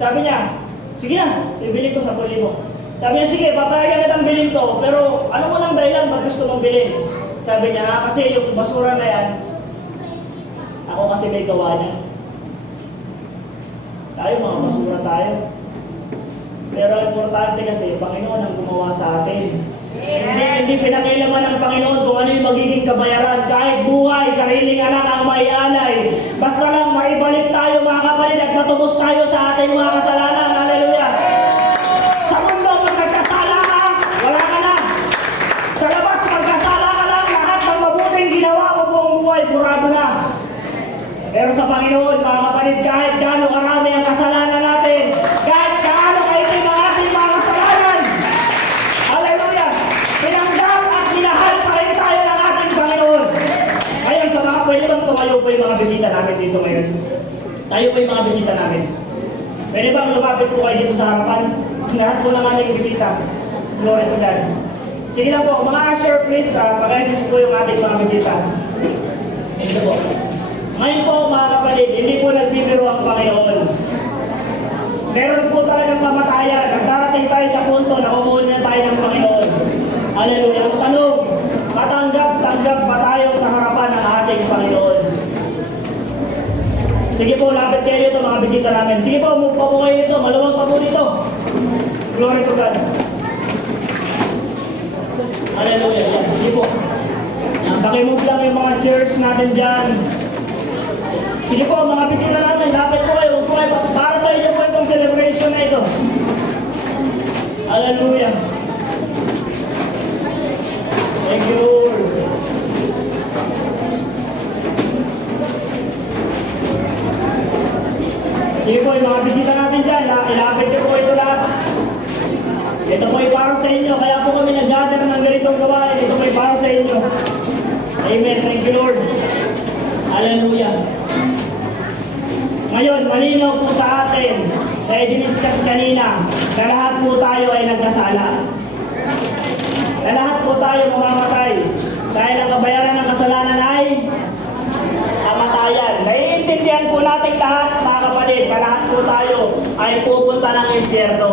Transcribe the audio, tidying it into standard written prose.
Sabi niya, sige na, bibili ko 10,000. Sabi niya, sige, papayagan kitang bilhin to, pero ano mo nang dahilan, ba't gusto mong bilhin? Sabi niya, kasi yung basura na yan, ako kasi may gawa niya. Tayo, mga basura tayo. Pero importante kasi, Panginoon ang gumawa sa atin. Hindi pinakailaman ng Panginoon kung ano yung magiging kabayaran. Kahit buhay, sariling anak ang maialay. Basta lang maibalik tayo mga kapatid at matubos tayo sa ating mga kasalanan. Hallelujah! Sa mundo, pag nagkasala ka, wala ka na. Sa labas, pagkasala ka lang, lahat ng mabuting ginawa mo buong buhay, purado na. Pero sa Panginoon, mga kapatid, kahit gaano karami ang kasalanan natin, kahit gaano kaitim ang ating mga kasalanan, hallelujah, pinanggap at minahal pa rin tayo ng ating Panginoon. Ngayon, sa mga pwede bang tumayo po yung mga bisita namin dito ngayon? Tayo po yung mga bisita namin. Pwede bang lumapit po kayo dito sa harapan? Lahat po ng aming bisita. Glory to God. Sige lang po, mga usher, please, pag-assist po yung ating mga bisita. Ito po. Ngayon po mga kapatid, hindi po nagbibiro ang Panginoon. Meron po talagang kamatayan. Nagdarating tayo sa punto na umuwi na tayo ng Panginoon. Hallelujah. Ang tanong, matanggap ba tayo sa harapan ng ating Panginoon? Sige po, lapit kayo dito mga bisita namin. Sige po, move pa po kayo dito. Maluwag pa po dito. Glory to God. Hallelujah. Yan. Sige po. Pakimove lang yung mga chairs natin dyan. Sige po, mga bisita namin, lapit po kayo. Para sa inyo po itong celebration na ito. Hallelujah. Thank you, Lord. Sige po, yung mga bisita natin dyan, ilapit niyo po ito lahat. Ito po ay para sa inyo, kaya po kami nag-gather ng ganitong gawain. Ito po ay para sa inyo. Amen. Thank you, Lord. Hallelujah. Ngayon, malinaw po sa atin, kaya diniscuss kanina, na lahat po tayo ay nagkasala. Na lahat po tayo mamamatay. Dahil ang kabayaran ng kasalanan ay kamatayan. Naiintindihan po natin lahat, mga kapatid, na lahat po tayo ay pupunta ng impyerno.